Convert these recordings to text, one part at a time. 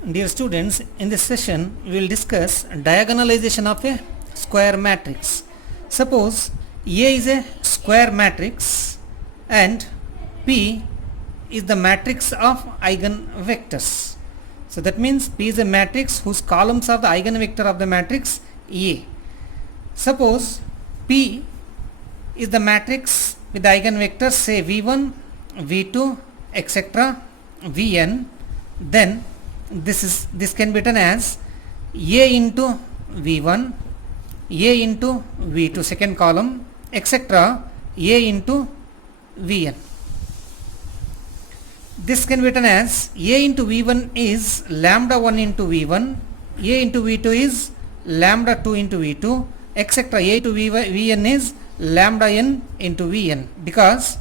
Dear students, in this session we will discuss diagonalization of a square matrix. Suppose A is a square matrix and P is the matrix of eigenvectors. So that means P is a matrix whose columns are the eigenvector of the matrix A. Suppose P is the matrix with the eigenvectors say V1, V2, etc. Vn, then this can be written as A into V1, A into V2 second column, etc. A into Vn. This can be written as A into V1 is lambda 1 into V1, A into V2 is lambda 2 into V2, etc. A to Vn is lambda n into Vn, because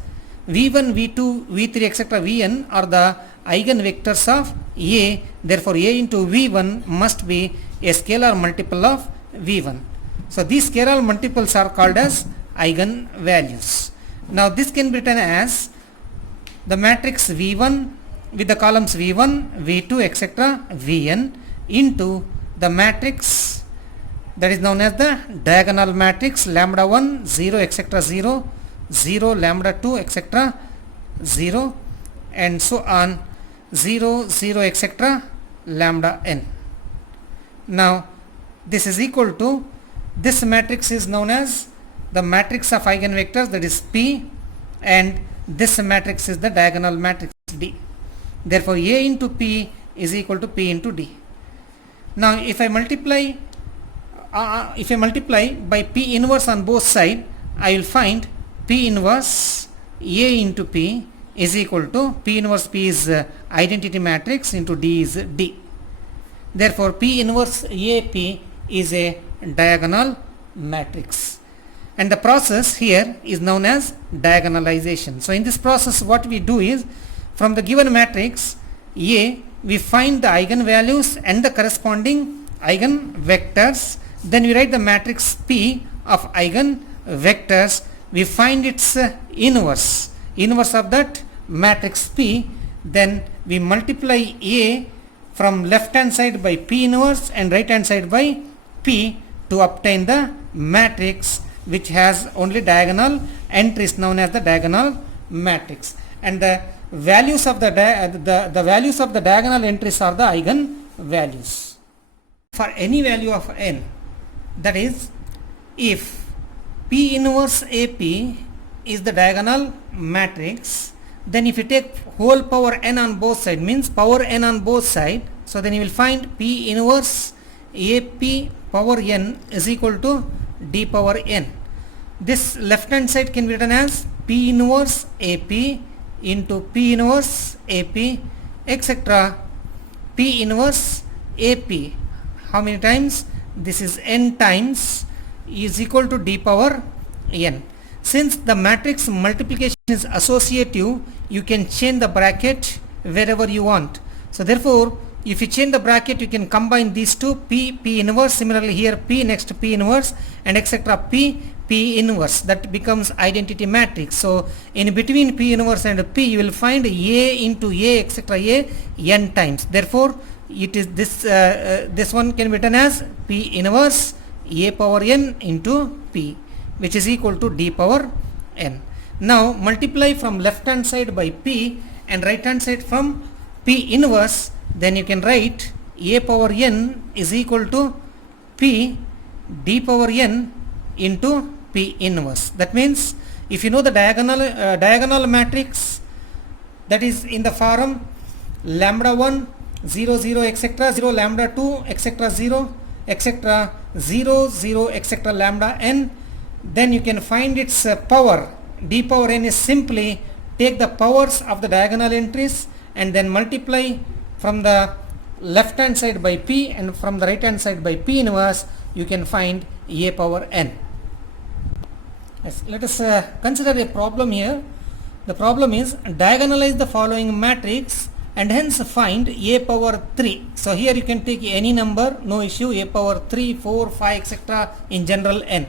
V1, V2, V3, etc. Vn are the eigenvectors of A, therefore A into V1 must be a scalar multiple of V1. So these scalar multiples are called as eigenvalues. Now this can be written as the matrix V1 with the columns V1, V2, etc. Vn into the matrix that is known as the diagonal matrix lambda 1, 0, etc. 0, 0, lambda 2, etc. 0, and so on, 0, 0, etc. lambda n. Now this is equal to, this matrix is known as the matrix of eigenvectors, that is P, and this matrix is the diagonal matrix D. Therefore A into P is equal to P into D. Now if I multiply by P inverse on both sides, I will find P inverse A into P is equal to P inverse P is identity matrix into D is D. Therefore P inverse AP is a diagonal matrix, and the process here is known as diagonalization. So in this process what we do is, from the given matrix A we find the eigenvalues and the corresponding eigenvectors, then we write the matrix P of eigenvectors, we find its inverse of that matrix P, then we multiply A from left hand side by P inverse and right hand side by P to obtain the matrix which has only diagonal entries known as the diagonal matrix, and the values of the values of the diagonal entries are the eigenvalues. For any value of n, that is if P inverse AP is the diagonal matrix, then if you take whole power n on both sides, means power n on both sides, so then you will find P inverse AP power n is equal to D power n. This left hand side can be written as P inverse AP into P inverse AP, etc. P inverse AP, how many times? This is n times, is equal to D power n. Since the matrix multiplication is associative, you can change the bracket wherever you want. So therefore if you change the bracket, you can combine these two, P inverse, similarly here P next to P inverse, and etc. P inverse, that becomes identity matrix. So in between P inverse and P you will find A into A, etc. A n times. Therefore it is this one can be written as P inverse A power n into P, which is equal to D power n. Now multiply from left hand side by P and right hand side from P inverse, then you can write A power n is equal to P D power n into P inverse. That means if you know the diagonal matrix, that is in the form lambda 1, 0, 0, etc. 0, lambda 2, etc. 0, etc. 0, 0, etc. lambda n, then you can find its power. D power n is simply take the powers of the diagonal entries and then multiply from the left hand side by P and from the right hand side by P inverse, you can find A power n. Yes, let us consider a problem here. The problem is diagonalize the following matrix and hence find A power 3. So here you can take any number, no issue, A power 3, 4, 5, etc. in general n.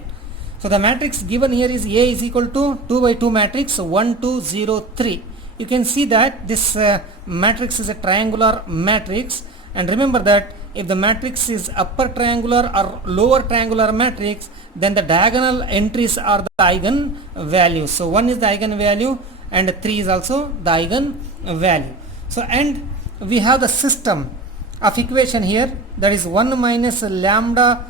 So the matrix given here is A is equal to 2 by 2 matrix 1, 2, 0, 3. You can see that this matrix is a triangular matrix and remember that if the matrix is upper triangular or lower triangular matrix, then the diagonal entries are the eigen values. So 1 is the eigen value and 3 is also the eigen value. So and we have the system of equation here, that is 1 minus lambda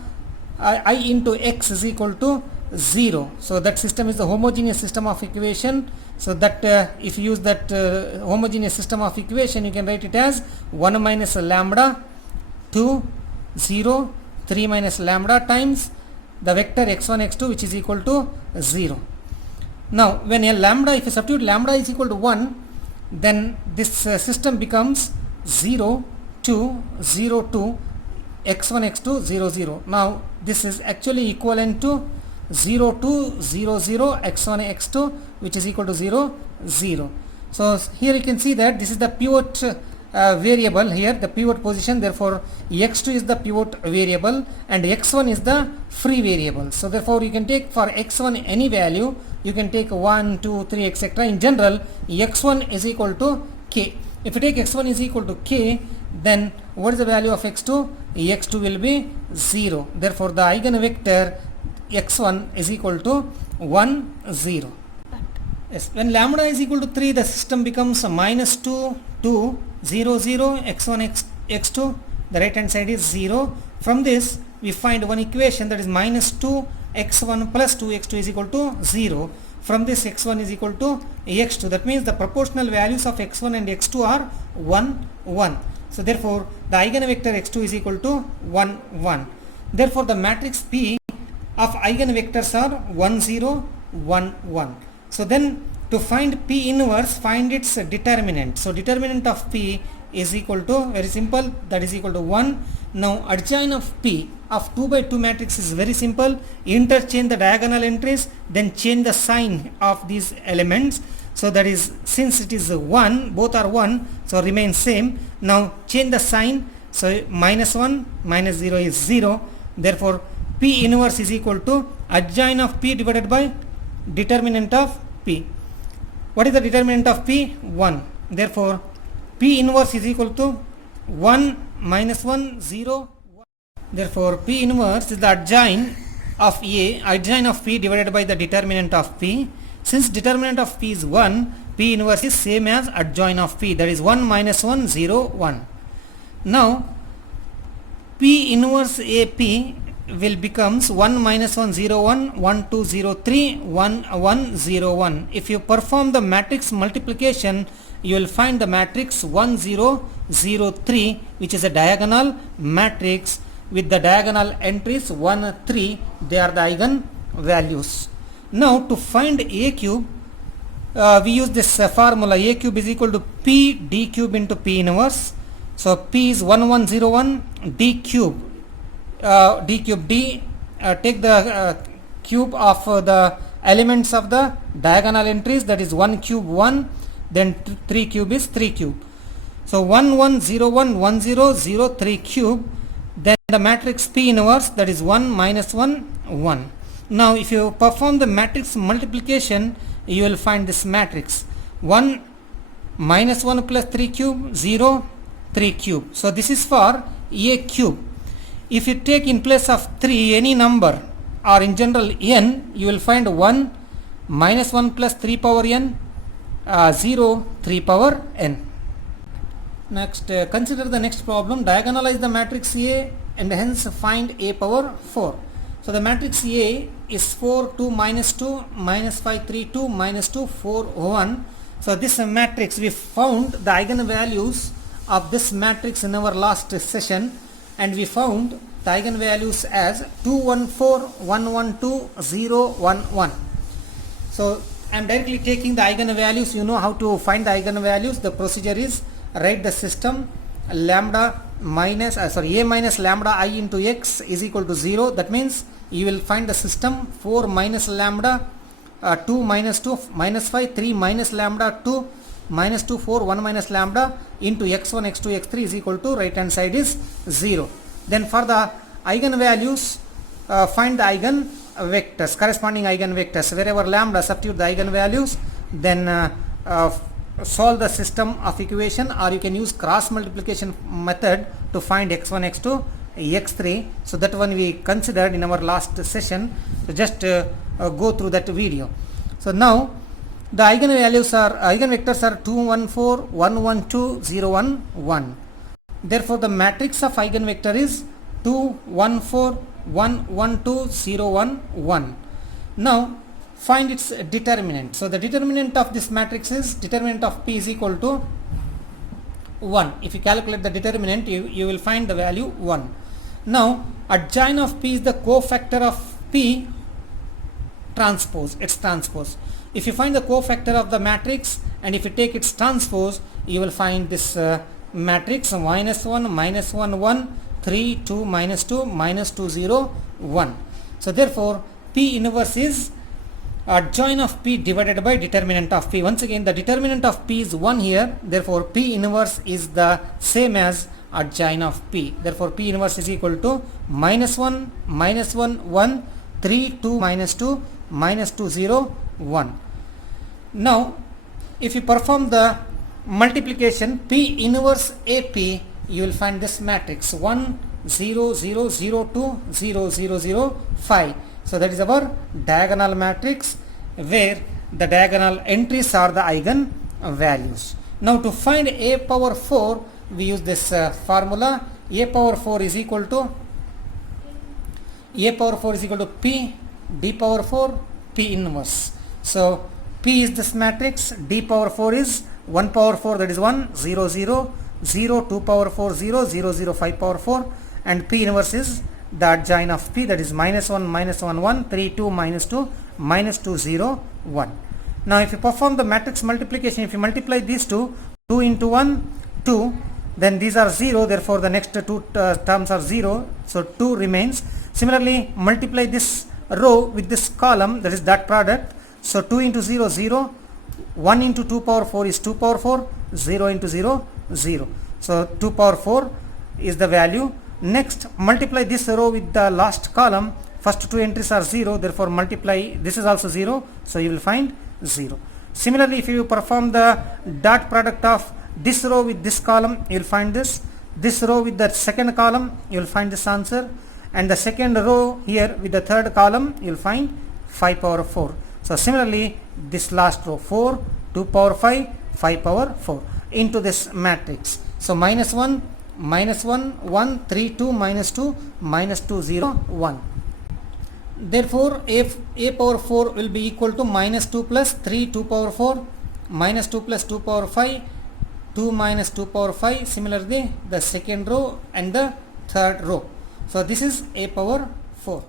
I into x is equal to 0. So that system is the homogeneous system of equation. So that if you use that homogeneous system of equation, you can write it as 1 minus lambda 2 0 3 minus lambda times the vector x1 x2, which is equal to 0. Now when a lambda, if you substitute lambda is equal to 1, then this system becomes 0 2 0 2 x1 x2 0 0. Now this is actually equivalent to 0 2 0 0 x1 x2, which is equal to 0 0. So here you can see that this is the pivot variable here, the pivot position. Therefore x2 is the pivot variable and x1 is the free variable. So therefore you can take for x1 any value, you can take 1 2 3 etc. In general x1 is equal to k. If you take x1 is equal to k, then what is the value of x2? x2 will be 0. Therefore the eigenvector x1 is equal to 1 0. Yes, when lambda is equal to 3, the system becomes minus 2 2 0 0 x1 x2. The right hand side is 0. From this we find one equation, that is minus 2 x1 plus 2 x2 is equal to 0. From this x1 is equal to x2. That means the proportional values of x1 and x2 are 1 1. So therefore the eigenvector x2 is equal to 1 1. Therefore the matrix P of eigenvectors are 1 0 1 1. So then to find P inverse, find its determinant. So determinant of P is equal to, very simple, that is equal to 1. Now adjoint of P of 2 by 2 matrix is very simple. Interchange the diagonal entries, then change the sign of these elements. So that is, since it is 1, both are 1, so remain same. Now change the sign. So minus 1 minus 0 is 0. Therefore P inverse is equal to adjoint of P divided by determinant of P. What is the determinant of P? 1. Therefore P inverse is equal to 1 minus 1 0 1. Therefore P inverse is the adjoint of A, adjoint of P divided by the determinant of P. Since determinant of P is 1, P inverse is same as adjoint of P, that is 1 minus 1 0 1. Now P inverse AP will becomes 1 minus 1 0 1 1 2 0 3 1 1 0 1. If you perform the matrix multiplication, you will find the matrix 1 0 0 3, which is a diagonal matrix with the diagonal entries 1 3. They are the eigen values. Now to find A cube, we use this formula. A cube is equal to P D cube into P inverse. So P is 1 1 0 1 D cube. D cube D, take the cube of the elements of the diagonal entries, that is 1 cube 1, then 3 cube is 3 cube. So 1 1 0 1 1 0 0 3 cube, then the matrix P inverse, that is 1 minus 1 1. Now if you perform the matrix multiplication, you will find this matrix 1 minus 1 plus 3 cube 0 3 cube. So this is for A cube. If you take in place of 3 any number, or in general n, you will find 1 minus 1 plus 3 power n 0 3 power n. Next consider the next problem. Diagonalize the matrix A and hence find A power 4. So the matrix A is 4 2 minus 2 minus 5 3 2 minus 2 4 1. So this matrix, we found the eigenvalues of this matrix in our last session, and we found the eigenvalues as 2 1 4 1 1 2 0 1 1. So I am directly taking the eigenvalues. You know how to find the eigenvalues. The procedure is write the system lambda minus A minus lambda I into x is equal to 0. That means you will find the system 4 minus lambda 2 minus 2 minus 5 3 minus lambda 2 minus 2 4 1 minus lambda into x1 x2 x3 is equal to right hand side is 0. Then for the eigenvalues, find the eigenvectors, corresponding eigenvectors. Wherever lambda, substitute the eigenvalues, then solve the system of equation, or you can use cross multiplication method to find x1, x2, x3. So that one we considered in our last session. So just go through that video. So now the eigenvectors are 2, 1, 4, 1, 1, 2, 0, 1, 1. Therefore the matrix of eigenvector is 2, 1, 4, 1, 1, 2, 0, 1, 1. Now find its determinant. So the determinant of this matrix is determinant of P is equal to 1. If you calculate the determinant, you will find the value 1. Now adjoint of P is the cofactor of P transpose, its transpose. If you find the cofactor of the matrix and if you take its transpose, you will find this matrix minus 1, minus 1, 1, 3, 2, minus 2, minus 2, 0, 1. So therefore P inverse is adjoint of P divided by determinant of P. Once again, the determinant of P is 1 here, therefore P inverse is the same as adjoint of P. Therefore P inverse is equal to minus 1, minus 1, 1, 3, 2, minus 2, minus 2, 0, 1. Now if you perform the multiplication P inverse AP, you will find this matrix 1, 0, 0, 0, 2, 0, 0, 0, 5. So that is our diagonal matrix where the diagonal entries are the eigen values. Now to find a power 4, we use this formula. A power 4 is equal to P d power 4 P inverse. So P is this matrix, d power 4 is 1 power 4, that is 1, 0, 0, 0, 2 power 4, 0, 0, 0, 5 power 4, and P inverse is the adjoint of P, that is minus 1, minus 1, 1, 3, 2, minus 2, minus 2, 0, 1. Now if you perform the matrix multiplication, if you multiply these two, 2 into 1, 2, then these are 0, therefore the next two terms are 0, so 2 remains. Similarly multiply this row with this column, that is dot product, so 2 into 0, 0, 1 into 2 power 4 is 2 power 4, 0 into 0, 0. So 2 power 4 is the value. Next multiply this row with the last column, first two entries are 0, therefore multiply, this is also 0, so you will find 0. Similarly if you perform the dot product of this row with this column, you will find this row with the second column, you will find this answer, and the second row here with the third column, you will find 5 power 4. So similarly this last row 4, 2 power 5, 5 power 4 into this matrix. So minus 1, minus 1, 1, 3, 2, minus 2, minus 2, 0, 1. Therefore a power 4 will be equal to minus 2 plus 3, 2 power 4, minus 2 plus 2 power 5, 2 minus 2 power 5. Similarly the second row and the third row. So this is a power 4.